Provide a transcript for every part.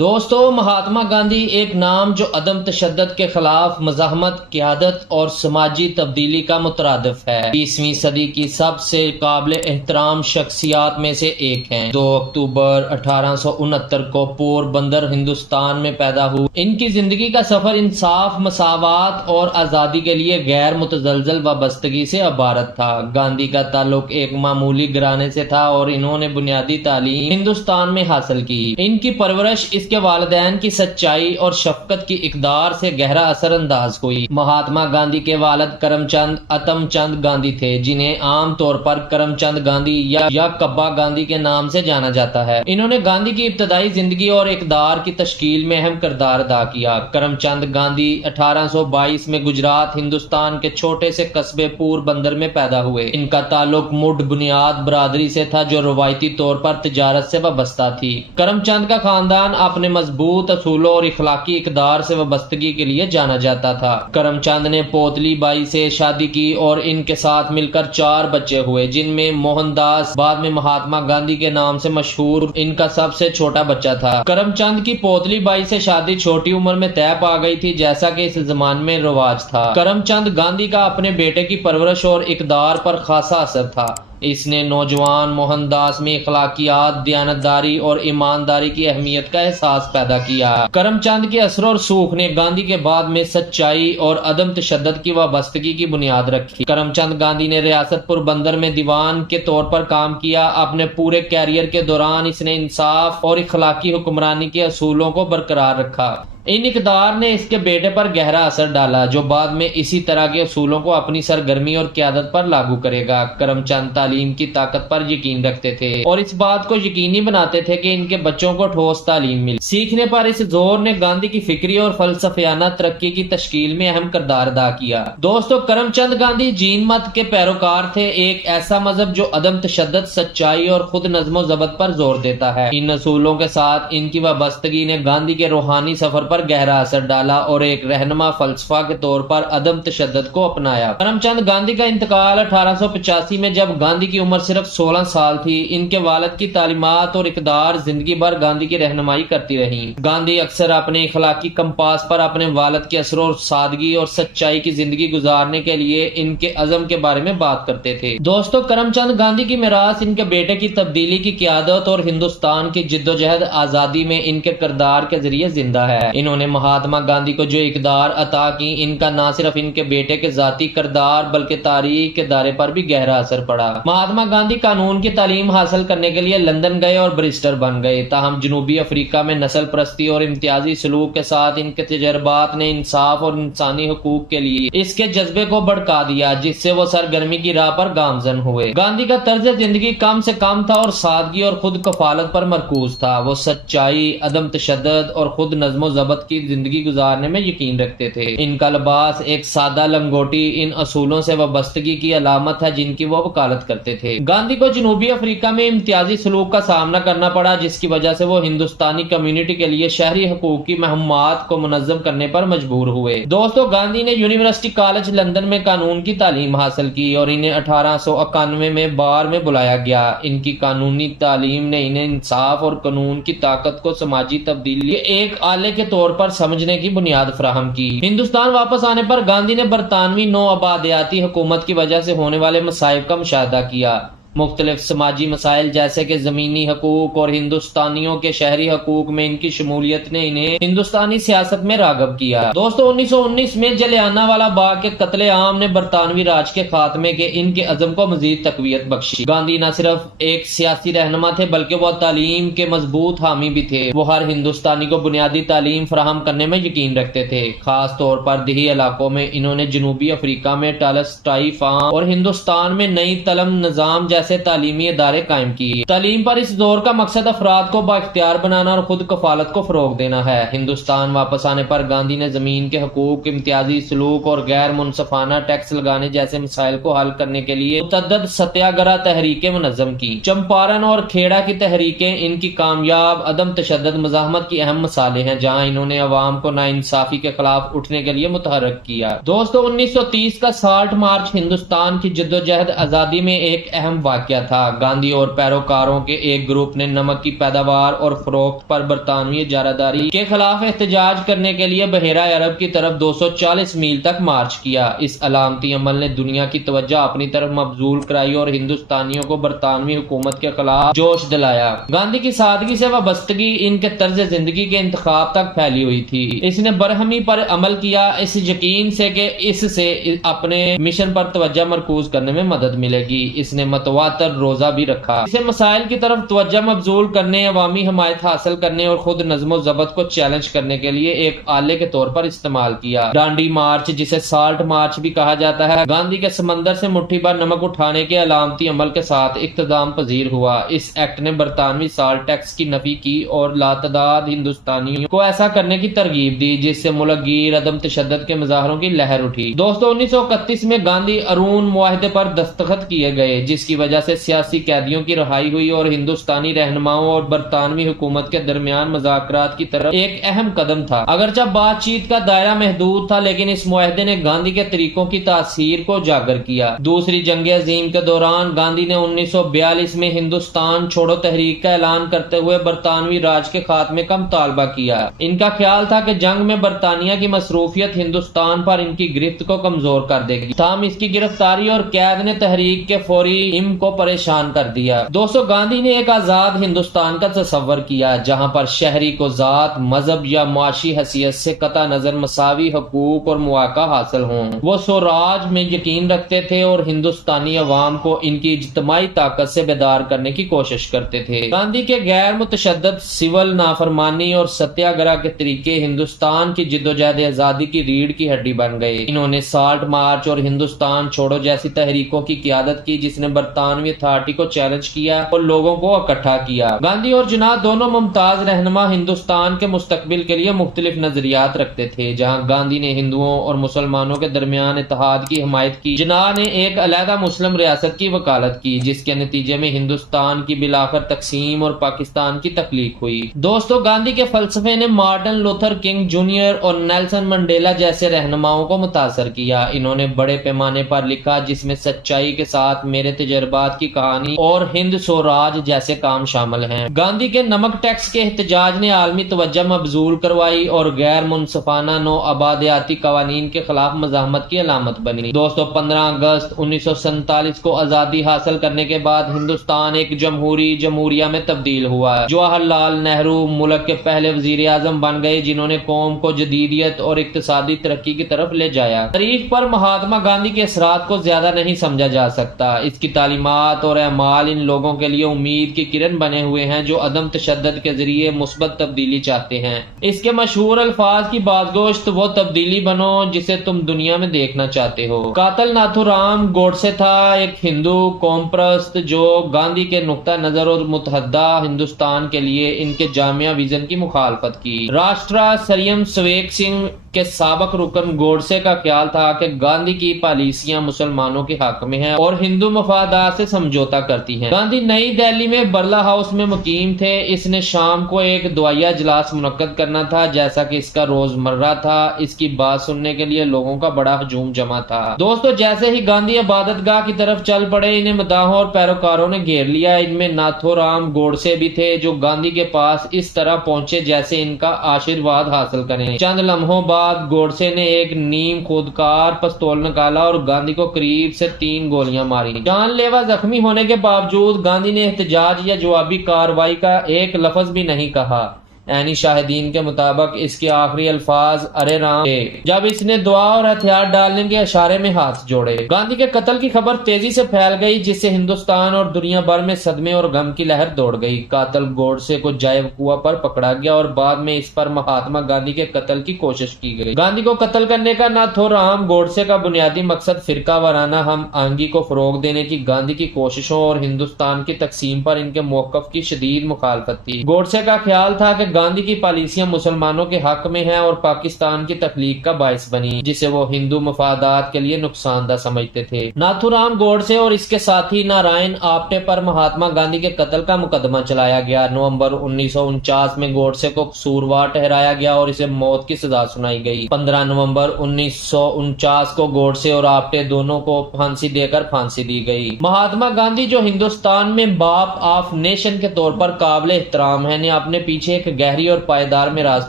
دوستو، مہاتما گاندھی ایک نام جو عدم تشدد کے خلاف مزاحمت، قیادت اور سماجی تبدیلی کا مترادف ہے۔ 20ویں صدی کی سب سے قابل احترام شخصیات میں سے ایک ہیں۔ 2 اکتوبر 1869 کو پور بندر ہندوستان میں پیدا ہوئے۔ ان کی زندگی کا سفر انصاف، مساوات اور آزادی کے لیے غیر متزلزل وابستگی سے عبارت تھا۔ گاندھی کا تعلق ایک معمولی گھرانے سے تھا اور انہوں نے بنیادی تعلیم ہندوستان میں حاصل کی۔ ان کی پرورش اس کے والدین کی سچائی اور شفقت کی اقدار سے گہرا اثر انداز ہوئی۔ مہاتما گاندھی کے والد کرم چند اتم چند گاندھی تھے، جنہیں عام طور پر کرم چند گاندھی یا کبا گاندھی کے نام سے جانا جاتا ہے۔ انہوں نے گاندھی کی ابتدائی زندگی اور اقدار کی تشکیل میں اہم کردار ادا کیا۔ کرم چند گاندھی 1822 میں گجرات، ہندوستان کے چھوٹے سے قصبے پور بندر میں پیدا ہوئے۔ ان کا تعلق مڈ بنیاد برادری سے تھا جو روایتی طور پر تجارت سے وابستہ تھی۔ کرم چند کا خاندان اپنے مضبوط اصولوں اور اخلاقی اقدار سے وابستگی کے لیے جانا جاتا تھا۔ کرم چند نے پوتلی بائی سے شادی کی اور ان کے ساتھ مل کر 4 بچے ہوئے، جن میں موہن داس بعد میں مہاتما گاندھی کے نام سے مشہور ان کا سب سے چھوٹا بچہ تھا۔ کرم چند کی پوتلی بائی سے شادی چھوٹی عمر میں طے پا گئی تھی، جیسا کہ اس زمانے میں رواج تھا۔ کرم چند گاندھی کا اپنے بیٹے کی پرورش اور اقدار پر خاصا اثر تھا۔ اس نے نوجوان موہن داس میں اخلاقیات، دیانتداری اور ایمانداری کی اہمیت کا احساس پیدا کیا۔ کرم چند کے اثر و رسوخ نے گاندھی کے بعد میں سچائی اور عدم تشدد کی وابستگی کی بنیاد رکھی۔ کرم چند گاندھی نے ریاست پوربندر میں دیوان کے طور پر کام کیا۔ اپنے پورے کیریئر کے دوران اس نے انصاف اور اخلاقی حکمرانی کے اصولوں کو برقرار رکھا۔ ان اقدار نے اس کے بیٹے پر گہرا اثر ڈالا، جو بعد میں اسی طرح کے اصولوں کو اپنی سرگرمی اور قیادت پر لاگو کرے گا۔ کرم چند تعلیم کی طاقت پر یقین رکھتے تھے اور اس بات کو یقینی بناتے تھے کہ ان کے بچوں کو ٹھوس تعلیم ملے۔ سیکھنے پر اس زور نے گاندھی کی فکری اور فلسفیانہ ترقی کی تشکیل میں اہم کردار ادا کیا۔ دوستو، کرم چند گاندھی جین مت کے پیروکار تھے، ایک ایسا مذہب جو عدم تشدد، سچائی اور خود نظم و ضبط پر زور دیتا ہے۔ ان اصولوں کے ساتھ ان کی وابستگی نے گاندھی کے روحانی سفر پر گہرا اثر ڈالا اور ایک رہنما فلسفہ کے طور پر عدم تشدد کو اپنایا۔ کرم چند گاندھی کا انتقال 1885 میں جب گاندھی کی عمر صرف 16 سال تھی۔ ان کے والد کی تعلیمات اور اقدار زندگی بھر گاندھی کی رہنمائی کرتی رہیں۔ گاندھی اکثر اپنے اخلاقی کمپاس پر اپنے والد کے اثر و سادگی اور سچائی کی زندگی گزارنے کے لیے ان کے عزم کے بارے میں بات کرتے تھے۔ دوستو، کرم چند گاندھی کی میراث ان کے بیٹے کی تبدیلی کی قیادت اور ہندوستان کی جدوجہد آزادی میں ان کے کردار کے ذریعے زندہ ہے۔ انہوں نے مہاتما گاندھی کو جو اقدار عطا کی، ان کا نہ صرف ان کے بیٹے کے ذاتی کردار بلکہ تاریخ کے دائرے پر بھی گہرا اثر پڑا۔ مہاتما گاندھی قانون کی تعلیم حاصل کرنے کے لیے لندن گئے اور بریسٹر بن گئے، تاہم جنوبی افریقہ میں نسل پرستی اور امتیازی سلوک کے ساتھ ان کے تجربات نے انصاف اور انسانی حقوق کے لیے اس کے جذبے کو بھڑکا دیا، جس سے وہ سرگرمی کی راہ پر گامزن ہوئے۔ گاندھی کا طرز زندگی کم سے کم تھا اور سادگی اور خود کفالت پر مرکوز تھا۔ وہ سچائی، عدم تشدد اور خود نظم و ضبط کی زندگی گزارنے میں یقین رکھتے تھے۔ ان کا لباس ایک سادہ لنگوٹی ان اصولوں سے وابستگی کی علامت ہے جن کی وہ وکالت کرتے تھے۔ گاندھی کو جنوبی افریقہ میں امتیازی سلوک کا سامنا کرنا پڑا، جس کی وجہ سے وہ ہندوستانی کمیونٹی کے لیے شہری حقوق کی مہمات کو منظم کرنے پر مجبور ہوئے۔ دوستو، گاندھی نے یونیورسٹی کالج لندن میں قانون کی تعلیم حاصل کی اور انہیں 1891 میں بار میں بلایا گیا۔ ان کی قانونی تعلیم نے انہیں انصاف اور قانون کی طاقت کو سماجی تبدیلی ایک آلے کے طور پر سمجھنے کی بنیاد فراہم کی۔ ہندوستان واپس آنے پر گاندھی نے برطانوی نو آبادیاتی حکومت کی وجہ سے ہونے والے مصائب کا مشاہدہ کیا۔ مختلف سماجی مسائل جیسے کہ زمینی حقوق اور ہندوستانیوں کے شہری حقوق میں ان کی شمولیت نے انہیں ہندوستانی سیاست میں راغب کیا۔ دوستو، 1919 میں جلیانوالہ والا باغ کے قتل عام نے برطانوی راج کے خاتمے کے ان کے عزم کو مزید تقویت بخشی۔ گاندھی نہ صرف ایک سیاسی رہنما تھے بلکہ وہ تعلیم کے مضبوط حامی بھی تھے۔ وہ ہر ہندوستانی کو بنیادی تعلیم فراہم کرنے میں یقین رکھتے تھے۔ خاص طور پر دیہی علاقوں میں انہوں نے جنوبی افریقہ میں ٹالسٹائی فارم اور ہندوستان میں نئی تلم نظام جیسے تعلیمی ادارے قائم کیے۔ تعلیم پر اس دور کا مقصد افراد کو بااختیار بنانا اور خود کفالت کو فروغ دینا ہے۔ ہندوستان واپس آنے پر گاندھی نے زمین کے حقوق، امتیازی سلوک اور غیر منصفانہ ٹیکس لگانے جیسے مسائل کو حل کرنے کے لیے متعدد ستیاگرہ تحریکیں منظم کی۔ چمپارن اور کھیڑا کی تحریکیں ان کی کامیاب عدم تشدد مزاحمت کی اہم مثالیں ہیں، جہاں انہوں نے عوام کو ناانصافی کے خلاف اٹھنے کے لیے متحرک کیا۔ دوستو، 1930 کا سالٹ مارچ ہندوستان کی جدوجہد آزادی میں ایک اہم واقعہ تھا۔ گاندھی اور پیروکاروں کے ایک گروپ نے نمک کی پیداوار اور فروخت پر برطانوی اجارہ کے خلاف احتجاج کرنے کے لیے بحیرہ عرب کی طرف 240 میل تک مارچ کیا۔ اس علامتی عمل نے دنیا کی توجہ اپنی طرف مبذول کرائی اور ہندوستانیوں کو برطانوی حکومت کے خلاف جوش دلایا۔ گاندھی کی سادگی سے وابستگی ان کے طرز زندگی کے انتخاب تک پھیلی ہوئی تھی۔ اس نے برہمی پر عمل کیا، اس یقین سے کہ اس سے اپنے مشن پر توجہ مرکوز کرنے میں مدد ملے گی۔ اس نے متواتر روزہ بھی رکھا، اسے مسائل کی طرف توجہ مبذول کرنے، عوامی حمایت حاصل کرنے اور خود نظم و ضبط کو چیلنج کرنے کے لیے ایک آلے کے طور پر استعمال کیا۔ ڈانڈی مارچ، جسے سالٹ مارچ بھی کہا جاتا ہے، گاندھی کے سمندر سے مٹھی بھر نمک اٹھانے کے علامتی عمل کے ساتھ اقتدام پذیر ہوا۔ اس ایکٹ نے برطانوی سالٹ ٹیکس کی نفی کی اور لاتعداد ہندوستانیوں کو ایسا کرنے کی ترغیب دی، جس سے ملک گیر عدم تشدد کے مظاہروں کی لہر اٹھی۔ دوستو، 1931 میں گاندھی ارون معاہدے پر دستخط کیے گئے، جس کی وجہ سے سیاسی قیدیوں کی رہائی ہوئی اور ہندوستانی رہنماؤں اور برطانوی حکومت کے درمیان مذاکرات کی طرف ایک اہم قدم تھا۔ اگرچہ بات چیت کا دائرہ محدود تھا، لیکن اس معاہدے نے گاندھی کے طریقوں کی تاثیر کو اجاگر کیا۔ دوسری جنگ عظیم کے دوران گاندھی نے 1942 میں ہندوستان چھوڑو تحریک کا اعلان کرتے ہوئے برطانوی راج کے خاتمے کا مطالبہ کیا۔ ان کا خیال تھا کہ جنگ میں برطانیہ کی مصروفیت ہندوستان پر ان کی گرفت کو کمزور کر دے گی، تاہم اس کی گرفتاری اور قید نے تحریک کے فوری ہم کو پریشان کر دیا۔ دوستو، گاندھی نے ایک آزاد ہندوستان کا تصور کیا، جہاں پر شہری کو ذات، مذہب یا معاشی حیثیت سے قطع نظر مساوی حقوق اور مواقع حاصل ہوں۔ وہ سوراج میں یقین رکھتے تھے اور ہندوستانی عوام کو ان کی اجتماعی طاقت سے بیدار کرنے کی کوشش کرتے تھے۔ گاندھی کے غیر متشدد سول نافرمانی اور ستیہ گرہ کے طریقے ہندوستان کی جدوجہد آزادی کی ریڑھ کی ہڈی بن گئے۔ انہوں نے سالٹ مارچ اور ہندوستان چھوڑو جیسی تحریکوں کی قیادت کی، جس نے برطانوی اتھارٹی کو چیلنج کیا اور لوگوں کو اکٹھا کیا۔ گاندھی اور جناح دونوں ممتاز رہنما ہندوستان کے مستقبل کے لیے مختلف نظریات رکھتے تھے۔ جہاں گاندھی نے ہندوؤں اور مسلمانوں کے درمیان اتحاد کی حمایت کی، جناح نے ایک علیحدہ مسلم ریاست کی وکالت کی، جس کے نتیجے میں ہندوستان کی بالآخر تقسیم اور پاکستان کی تخلیق ہوئی۔ دوستو، گاندھی کے فلسفے نے مارٹن لوتھر کنگ جونیئر اور نیلسن منڈیلا جیسے رہنماؤں کو متاثر کیا۔ انہوں نے بڑے پیمانے پر لکھا، جس میں سچائی کے ساتھ میرے تجربات کی کہانی اور ہند سوراج جیسے کام شامل ہیں۔ گاندھی کے نمک ٹیکس کے احتجاج نے عالمی توجہ مبذول کروائی اور غیر منصفانہ نو آبادیاتی قوانین کے خلاف مزاحمت کی علامت بنی۔ دوستو، 15 اگست 1947 کو آزادی حاصل کرنے کے بعد ہندوستان ایک جمہوریہ میں تبدیل ہوا۔ جواہر لال نہرو ملک کے پہلے وزیر اعظم بن گئے، جنہوں نے قوم کو جدیدیت اور اقتصادی ترقی کی طرف لے جایا۔ تاریخ پر مہاتما گاندھی کے اثرات کو زیادہ نہیں سمجھا جا سکتا۔ اس کی تعلیمات اور اعمال ان لوگوں کے لیے امید کی کرن بنے ہوئے ہیں جو عدم تشدد کے ذریعے مثبت تبدیلی چاہتے ہیں۔ اس کے مشہور الفاظ کی بازگوشت، وہ تبدیلی بنو جسے تم دنیا میں دیکھنا چاہتے ہو۔ قاتل ناتھو رام گوڈسے تھا ایک ہندو قوم پرست جو گاندھی کے نقطہ نظر اور متحدہ ہندوستان کے لیے ان کے جامعہ ویژن کی مخالفت کی۔ راشٹرا سریم سویک سنگھ کے سابق رکن گوڈسے کا خیال تھا کہ گاندھی کی پالیسیاں مسلمانوں کے حق میں ہیں اور ہندو مفادات سے سمجھوتا کرتی ہیں۔ گاندھی نئی دہلی میں برلا ہاؤس میں مقیم تھے۔ اس نے شام کو ایک دعائیہ اجلاس منعقد کرنا تھا، جیسا کہ اس کا روزمرہ تھا۔ اس کی بات سننے کے لیے لوگوں کا بڑا ہجوم جمع تھا۔ دوستو، جیسے ہی گاندھی عبادت گاہ کی طرف چل پڑے، انہیں مداحوں اور پیروکاروں نے گھیر لیا۔ ان میں ناتھو رام گوڈسے بھی تھے، جو گاندھی کے پاس اس طرح پہنچے جیسے ان کا آشیرواد حاصل کریں۔ چند لمحوں بعد گوڈسے نے ایک نیم خودکار پستول نکالا اور گاندھی کو قریب سے 3 گولیاں ماری۔ جان لیوا زخمی ہونے کے باوجود گاندھی نے احتجاج یا جوابی کارروائی کا ایک لفظ بھی نہیں کہا۔ عینی شاہدین کے مطابق اس کے آخری الفاظ ارے رام تھے جب اس نے دعا اور ہتھیار ڈالنے کے اشارے میں ہاتھ جوڑے۔ گاندھی کے قتل کی خبر تیزی سے پھیل گئی، جس سے ہندوستان اور دنیا بھر میں صدمے اور غم کی لہر دوڑ گئی۔ قاتل گوڈسے کو جائے وقوع پر پکڑا گیا اور بعد میں اس پر مہاتما گاندھی کے قتل کی کوشش کی گئی۔ گاندھی کو قتل کرنے کا ناتھو رام گوڈسے کا بنیادی مقصد فرقہ وارانہ ہم آہنگی کو فروغ دینے کی گاندھی کی کوششوں اور ہندوستان کی تقسیم پر ان کے موقف کی شدید مخالفت تھی۔ گوڈسے کا خیال تھا کہ گاندھی کی پالیسیاں مسلمانوں کے حق میں ہیں اور پاکستان کی تخلیق کا باعث بنی، جسے وہ ہندو مفادات کے لیے نقصان دہ سمجھتے تھے۔ ناتھو رام گوڈسے اور اس کے ساتھی نارائن آپٹے پر مہاتما گاندھی کے قتل کا مقدمہ چلایا گیا۔ نومبر 1949 میں گوڈسے کو قصوروار ٹھہرایا گیا اور اسے موت کی سزا سنائی گئی۔ 15 نومبر 1949 کو گوڈسے اور آپٹے دونوں کو پھانسی دے کر پھانسی دی گئی۔ مہاتما گاندھی جو ہندوستان میں باپ آف نیشن کے طور پر قابل احترام ہے، نے اپنے پیچھے ایک گہری اور پائیدار میراث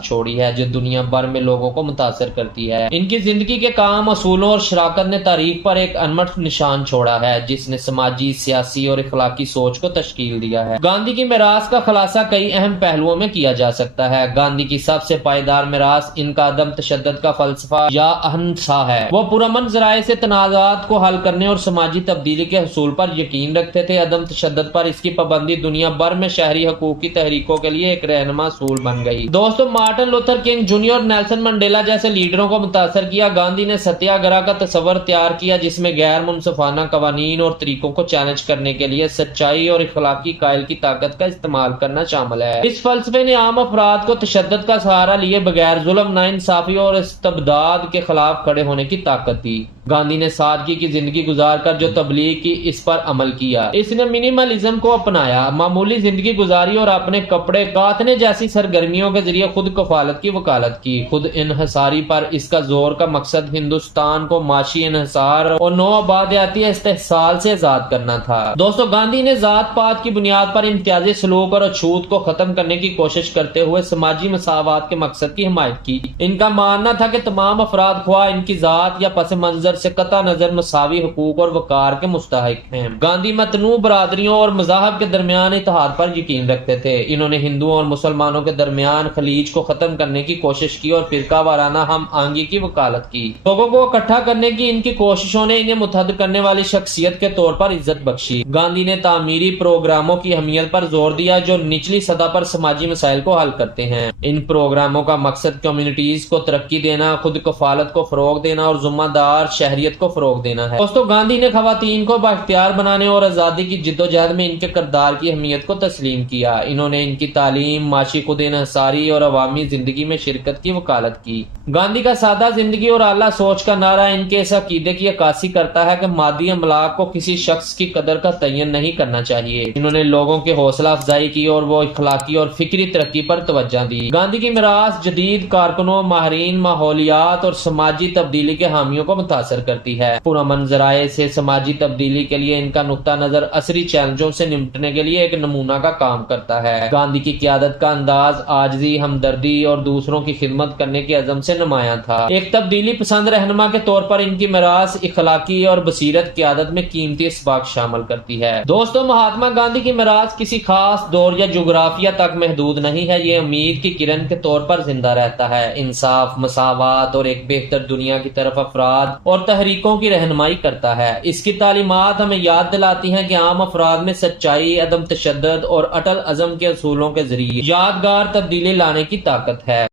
چھوڑی ہے جو دنیا بھر میں لوگوں کو متاثر کرتی ہے۔ ان کی زندگی کے کام، اصولوں اور شراکت نے تاریخ پر ایک انمٹ نشان چھوڑا ہے جس نے سماجی، سیاسی اور اخلاقی سوچ کو تشکیل دیا ہے۔ گاندھی کی میراث کا خلاصہ کئی اہم پہلوؤں میں کیا جا سکتا ہے۔ گاندھی کی سب سے پائیدار میراث ان کا عدم تشدد کا فلسفہ یا اہنسا ہے۔ وہ پرامن ذرائع سے تنازعات کو حل کرنے اور سماجی تبدیلی کے حصول پر یقین رکھتے تھے۔ عدم تشدد پر اس کی پابندی دنیا بھر میں شہری حقوق کی تحریکوں کے لیے ایک رہنما اصول بن گئی۔ دوستو، مارٹن لوتھر کنگ جونیئر اور نیلسن منڈیلا جیسے لیڈروں کو متاثر کیا۔ گاندھی نے ستیہ گرہ کا تصور تیار کیا جس میں غیر منصفانہ قوانین اور طریقوں کو چیلنج کرنے کے لیے سچائی اور اخلاقی قائل کی طاقت کا استعمال کرنا شامل ہے۔ اس فلسفے نے عام افراد کو تشدد کا سہارا لیے بغیر ظلم، ناانصافی اور استبداد کے خلاف کھڑے ہونے کی طاقت دی۔ گاندھی نے سادگی کی زندگی گزار کر جو تبلیغ کی اس پر عمل کیا۔ اس نے منیملزم کو اپنایا، معمولی زندگی گزاری اور اپنے کپڑے کاتنے جیسی سرگرمیوں کے ذریعے خود کفالت کی وکالت کی۔ خود انحصاری پر اس کا زور کا مقصد ہندوستان کو معاشی انحصار اور نو آبادیاتی استحصال سے آزاد کرنا تھا۔ دوستو، گاندھی نے ذات پات کی بنیاد پر امتیازی سلوک اور اچھوت کو ختم کرنے کی کوشش کرتے ہوئے سماجی مساوات کے مقصد کی حمایت کی۔ ان کا ماننا تھا کہ تمام افراد خواہ ان کی ذات یا پس منظر سے قطع نظر مساوی حقوق اور وقار کے مستحق ہیں۔ گاندھی متنوع برادریوں اور مذاہب کے درمیان اتحاد پر یقین رکھتے تھے۔ انہوں نے ہندوؤں اور مسلمانوں کے درمیان خلیج کو ختم کرنے کی کوشش کی اور فرقہ وارانہ ہم آہنگی کی وکالت کی۔ لوگوں کو اکٹھا کرنے کی ان کی کوششوں نے انہیں متحد کرنے والی شخصیت کے طور پر عزت بخشی۔ گاندھی نے تعمیری پروگراموں کی اہمیت پر زور دیا جو نچلی سطح پر سماجی مسائل کو حل کرتے ہیں۔ ان پروگراموں کا مقصد کمیونٹیز کو ترقی دینا، خود کفالت کو فروغ دینا اور ذمہ دار شہریت کو فروغ دینا ہے۔ دوستو، گاندھی نے خواتین کو بااختیار بنانے اور آزادی کی جدوجہد میں ان کے کردار کی اہمیت کو تسلیم کیا۔ انہوں نے ان کی تعلیم، معاشی خود انحصاری اور عوامی زندگی میں شرکت کی وکالت کی۔ گاندھی کا سادہ زندگی اور اعلیٰ سوچ کا نعرہ ان کے اس عقیدے کی عکاسی کرتا ہے کہ مادی املاک کو کسی شخص کی قدر کا تعین نہیں کرنا چاہیے۔ انہوں نے لوگوں کی حوصلہ افزائی کی اور وہ اخلاقی اور فکری ترقی پر توجہ دی۔ گاندھی کی میراث جدید کارکنوں، ماہرین ماحولیات اور سماجی تبدیلی کے حامیوں کو متاثر کرتی ہے۔ پرامن ذرائع سے سماجی تبدیلی کے لیے ان کا نقطہ نظر عصری چیلنجوں سے نمٹنے کے لیے ایک نمونہ کا کام کرتا ہے۔ گاندھی کی قیادت کا انداز عاجزی، ہمدردی اور دوسروں کی خدمت کرنے کے عزم سے نمایاں تھا۔ ایک تبدیلی پسند رہنما کے طور پر ان کی میراث اخلاقی اور بصیرت قیادت میں قیمتی اسباق شامل کرتی ہے۔ دوستو، مہاتما گاندھی کی میراث کسی خاص دور یا جغرافیہ تک محدود نہیں ہے۔ یہ امید کی کرن کے طور پر زندہ رہتا ہے۔ انصاف، مساوات اور ایک بہتر دنیا کی طرف افراد اور تحریکوں کی رہنمائی کرتا ہے۔ اس کی تعلیمات ہمیں یاد دلاتی ہیں کہ عام افراد میں سچائی، عدم تشدد اور اٹل عزم کے اصولوں کے ذریعے یادگار تبدیلی لانے کی طاقت ہے۔